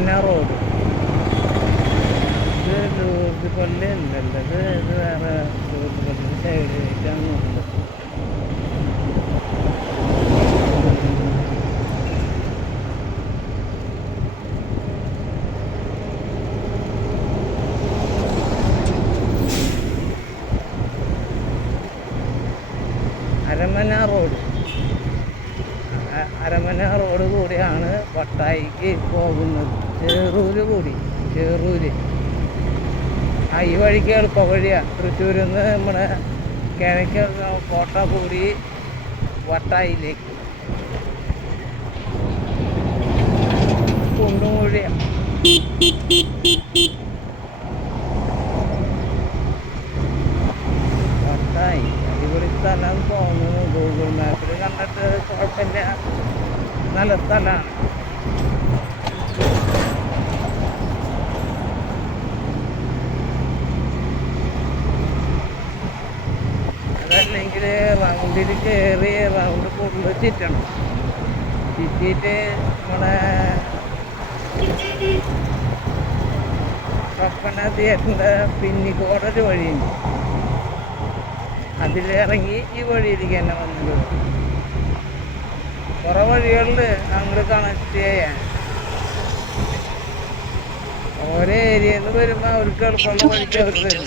അരമന road ഇത് Lourdes പള്ളി അല്ലല്ലോ ഇത് ഇത് വേറെ ലൂർദ് പള്ളി സൈഡിലേക്കാണ് പോകുന്നത് അരമന റോഡ് അ- അരമന റോഡ് കൂടിയാണ് വട്ടായിക്ക് പോകുന്നത് കൂടി ചേറൂര് ആ ഈ വഴിക്ക് എളുപ്പ തൃശ്ശൂരിൽ നിന്ന് നമ്മുടെ കിഴക്ക് കൂടി വട്ടായിലേക്ക്. കുണ്ടും വട്ടായി. അടിപൊളി സ്ഥലം തോന്നുന്നു. ഗൂഗിൾ മാപ്പിൽ കണ്ടിട്ട് കുഴപ്പമില്ല. നല്ല സ്ഥലമാണ് അതല്ലെങ്കിൽ റൗണ്ടിൽ കയറി റൗണ്ട് കൊണ്ട് ചുറ്റണം. ചുറ്റിയിട്ട് നമ്മളെ സ്വപ്ന തിയേറ്ററിന്റെ പിന്നിക്കോടൊരു വഴിയുണ്ട്. അതിലിറങ്ങി ഈ വഴിയിലേക്ക് തന്നെ വന്നത്. കുറേ വഴികളിൽ അങ്ങോട്ട് കണക്ട് ചെയ്യാൻ ഓരോ ഏരിയയിൽ നിന്ന് വരുമ്പോൾ അവർക്ക് എളുപ്പമുള്ള വഴിക്ക് 200 അവർ വരും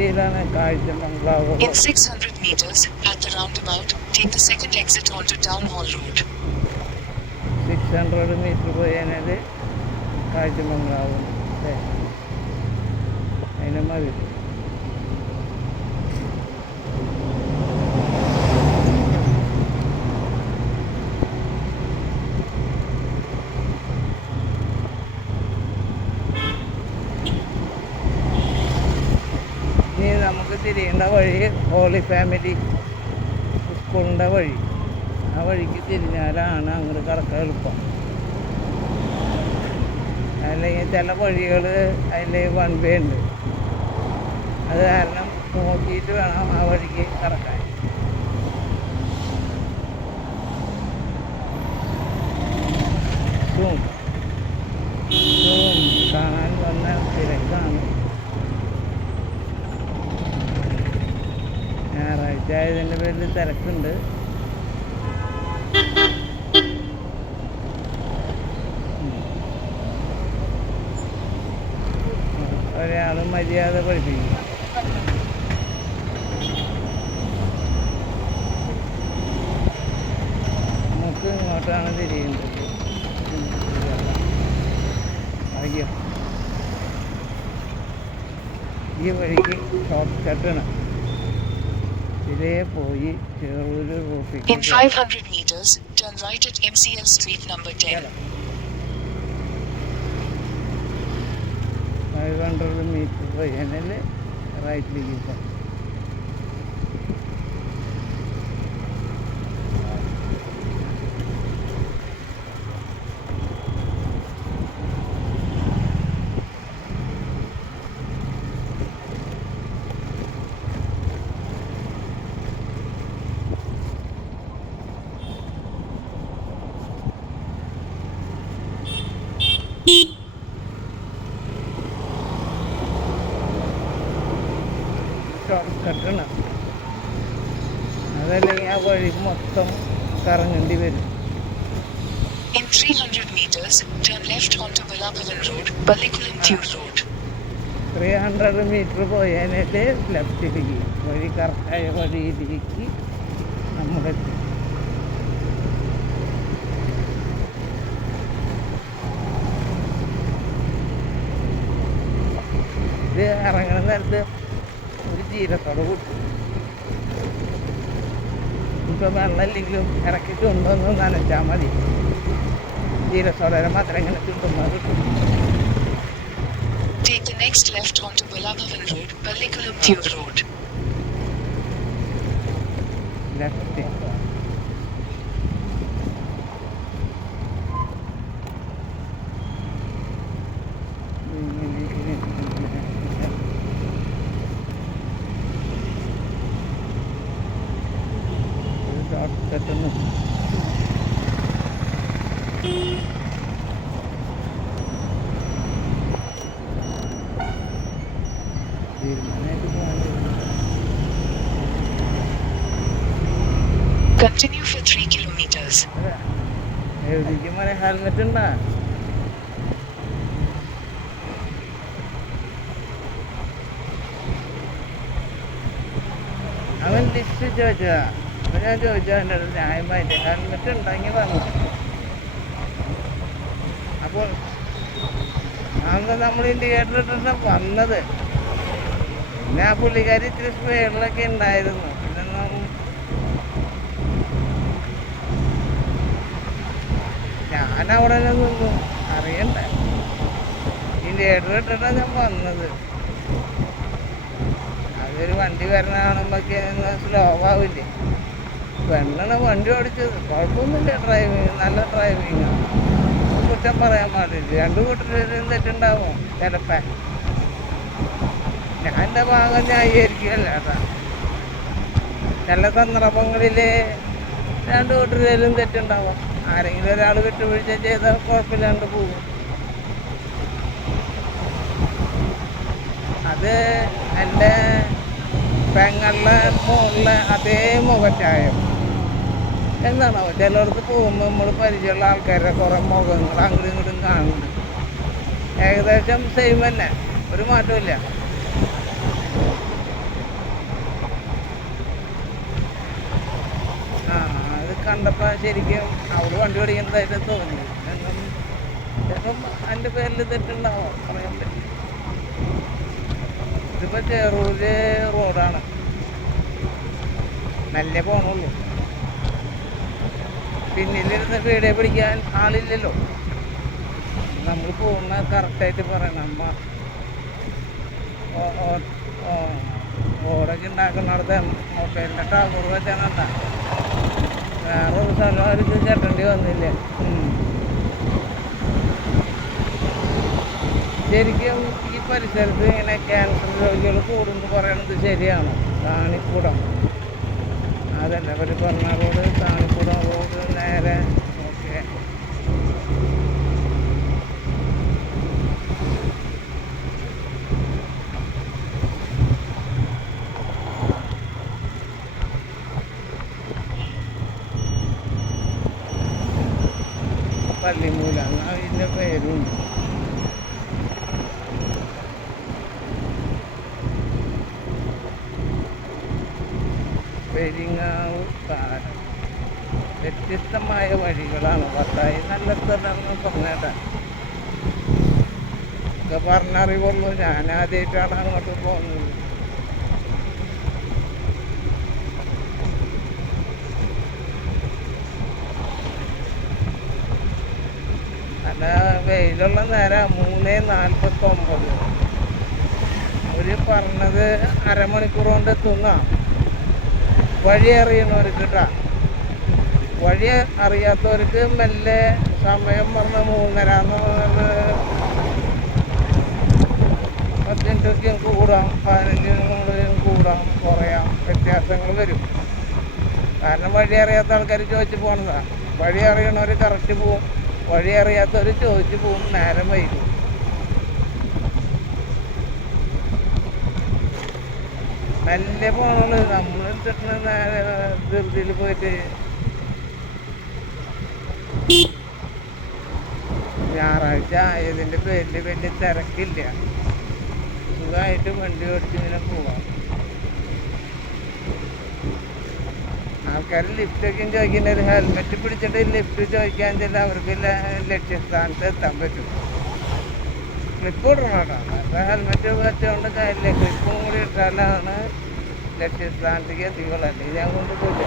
In 600 meters, at the roundabout, take the second exit onto Town Hall Road. Six hundred metre പോയാൽ കാഴ്ച ബംഗ്ലാവ് അല്ലേ അതിന് മതി തിരിയേണ്ട വഴി ഹോളി ഫാമിലി സ്കൂളിന്റെ വഴി. ആ വഴിക്ക് തിരിഞ്ഞാലാണ് അങ്ങോട്ട് കറക്കം എളുപ്പം. അല്ലെങ്കിൽ ചില വഴികൾ അതിൽ വൺ വേ ഉണ്ട്. അത് കാരണം നോക്കിയിട്ട് വേണം ആ വഴിക്ക് കറക്കാൻ സൂം സൂം കാണാൻ വന്ന തിരക്കാണ്. ഞായറാഴ്ച ആയതിന്റെ പേരിൽ തിരക്കുണ്ട്. ഒരാൾ മര്യാദ പഠിപ്പിക്കും. നമുക്ക് ഇങ്ങോട്ടാണ് തിരിയുന്നത് അയ്യോ ഈ വഴിക്ക് ഷോർട്ട് കട്ടാണ് ഇതിലേ പോയി ചെറൂര് In റൂട്ടിക്ക് 500 meters, turn right at MCL Street number 10. Five hundred metre പോയാൽ റൈറ്റിലേക്ക് പോകാം ഷോർട്ട് കട്ടാണ് അതല്ലെങ്കിൽ ആ വഴി മൊത്തം കറങ്ങേണ്ടി വരും In 300 meters, turn left onto Balapavan Road, Balikulam Tube Road. Three hundred metre പോയാലേ ലെഫ്റ്റിലേക്ക് വഴി കറക്റ്റായ വഴിയിലേക്ക് നമ്മൾ ഇത് ഇറങ്ങുന്ന നേരത്ത് ഒരു ജീരത്തോട കൂട്ടും. ഇപ്പം വെള്ളമില്ലെങ്കിലും ഇറക്കി ചുണ്ടൊന്ന് നനച്ചാൽ മതി. ജീരത്തോടെ മാത്രം ഇങ്ങനെ ചുണ്ടുമ്പോൾ കിട്ടും. Take the next left onto Balagavan Road, Balikalam Road. Left. Continue for 3 kilometers. Helmet ഉണ്ടാ? അവൻ ലിസ്റ്റ് ചോദിച്ചതാ. അപ്പൊ ഞാൻ ചോദിച്ചു എന്റെ അടുത്ത് ന്യായമായിട്ട് ഹെൽമെറ്റ് ഉണ്ടെങ്കിൽ വന്നു. അപ്പോൾ അന്ന് നമ്മൾ ഇൻഡിക്കേറ്റർ ഇട്ടിട്ടാണ് വന്നത്. പിന്നെ ആ പുള്ളിക്കാരി ഇത്തിരി സ്പേഡിലൊക്കെ ഉണ്ടായിരുന്നു പിന്നെ നം- ഞാൻ അവിടെ നിന്നു. അറിയണ്ട. ഇൻഡിക്കേറ്റർ ഇട്ടിട്ടാണ് ഞാൻ വന്നത്. അതൊരു വണ്ടി വരണ കാണുമ്പോഴേക്ക് സ്ലോ ആവില്ലേ പെണ്ണാണ് വണ്ടി ഓടിച്ചത്. കുഴപ്പമൊന്നുമില്ല ഡ്രൈവിങ് നല്ല ഡ്രൈവിങ് കുറ്റം പറയാൻ പാടില്ല. രണ്ടു കൂട്ടരും തെറ്റുണ്ടാവും? ചിലപ്പോ. ഞാൻ എന്റെ ഭാഗം ന്യായീകരിക്കുകയല്ല ചില സന്ദർഭങ്ങളിൽ രണ്ടു കൂട്ടരും തെറ്റുണ്ടാവും? ആരെങ്കിലും ഒരാൾ വിട്ടുവീഴ്ച ചെയ്താൽ കുഴപ്പമില്ലാണ്ട് പോകും. അത് എന്റെ പെങ്ങളുടെ മോളിലെ അതേ മുഖച്ചായം. എന്താണോ ചിലർക്ക് പോകുമ്പോൾ നമ്മൾ പരിചയമുള്ള ആൾക്കാരുടെ കുറേ മുഖങ്ങൾ അങ്ങോട്ടും ഇങ്ങോട്ടും കാണുന്നുണ്ട്. ഏകദേശം സെയിം തന്നെ. ഒരു മാറ്റമില്ല ആ അത് കണ്ടപ്പോൾ ശരിക്കും അവൾ വണ്ടി ഓടിക്കുന്നതായിട്ട് തോന്നി. കാരണം ചിലപ്പം എന്റെ പേരിൽ തെറ്റുണ്ടാവാം പറയാൻ പറ്റില്ല. ഇതിപ്പോൾ ചെറൂര് റോഡാണ്. നല്ല പോണുള്ളൂ. പിന്നിലിരുന്ന് വീഡിയോ പിടിക്കാൻ ആളില്ലല്ലോ. നമ്മൾ പോകുന്ന കറക്റ്റായിട്ട് പറയണം. അമ്മ ഓടൊക്കെ ഉണ്ടാക്കുന്നിടത്ത് മൊബൈലിന്റെ ടാഗോർ വെച്ചാണ് കണ്ട. വേറൊരു സ്ഥലം അവർക്ക് കെട്ടേണ്ടി വന്നില്ല. ശരിക്കും ഈ പരിസരത്ത് ഇങ്ങനെ ക്യാൻസർ രോഗികൾ കൂടുന്നു പറയണത് ശരിയാണോ താണിക്കൂടം അതല്ല അവർ പറഞ്ഞ റോഡ് താണിക്കൂടം റോഡ് നേരെ ഓക്കെ പള്ളിമൂല അതിന്റെ പേരുണ്ട് പെരിങ്ങാവൂർ പാലം വ്യത്യസ്തമായ വഴികളാണ് പത്തായി നല്ല സ്ഥലങ്ങൾ പറഞ്ഞേട്ടാ ഒക്കെ പറഞ്ഞറിവുള്ളൂ ഞാനാദ്യമായിട്ടാണ് അങ്ങോട്ട് പോകുന്നത് നല്ല വെയിലുള്ള നേരം മൂന്ന് നാൽപ്പത്തൊമ്പത് അവർ പറഞ്ഞത് അരമണിക്കൂർ കൊണ്ട് എത്തുന്ന? വഴി അറിയണവർക്ക് കേട്ടാ വഴി അറിയാത്തവർക്ക് മെല്ലെ സമയം പറഞ്ഞ മൂന്നര എന്ന് മിനിറ്റൊക്കെ കൂടാം പതിനഞ്ച് മിനിറ്റും കൂടാം കുറയാം വ്യത്യാസങ്ങൾ വരും. കാരണം വഴി അറിയാത്ത ആൾക്കാർ ചോദിച്ച് പോണതാ. വഴി അറിയണവർ കറക്റ്റ് പോവും. വഴി ഒരു ചോദിച്ചു പോകുന്ന നേരം വൈകും. നല്ല പോണുള്ളൂ നമ്മൾ എടുത്തിട്ട് നേരെ ധൃതിയിൽ പോയിട്ട്. ഞായറാഴ്ച ആയതിന്റെ പേരിൽ വലിയ തിരക്കില്ല. സുഖമായിട്ട് വണ്ടി ഓടിച്ച് ഇങ്ങനെ പോവാം. ആൾക്കാർ ലിഫ്റ്റൊക്കെ ചോദിക്കുന്നത് ഹെൽമെറ്റ് പിടിച്ചിട്ട് ലിഫ്റ്റ് ചോദിക്കാൻ ചില അവർക്ക് ലക്ഷ്യസ്ഥാനത്ത് എത്താൻ പറ്റും. ക്ലിപ്പ് ഇടണം ഹെൽമെറ്റ് വെച്ചുകൊണ്ട് കാര്യമില്ല ക്ലിപ്പും കൂടി ഇട്ടാലാണ് ലക്ഷ്യസ്ഥാനത്തേക്ക് എത്തിക്കോളാം അല്ലെങ്കിൽ ഞാൻ കൊണ്ടുപോയില്ല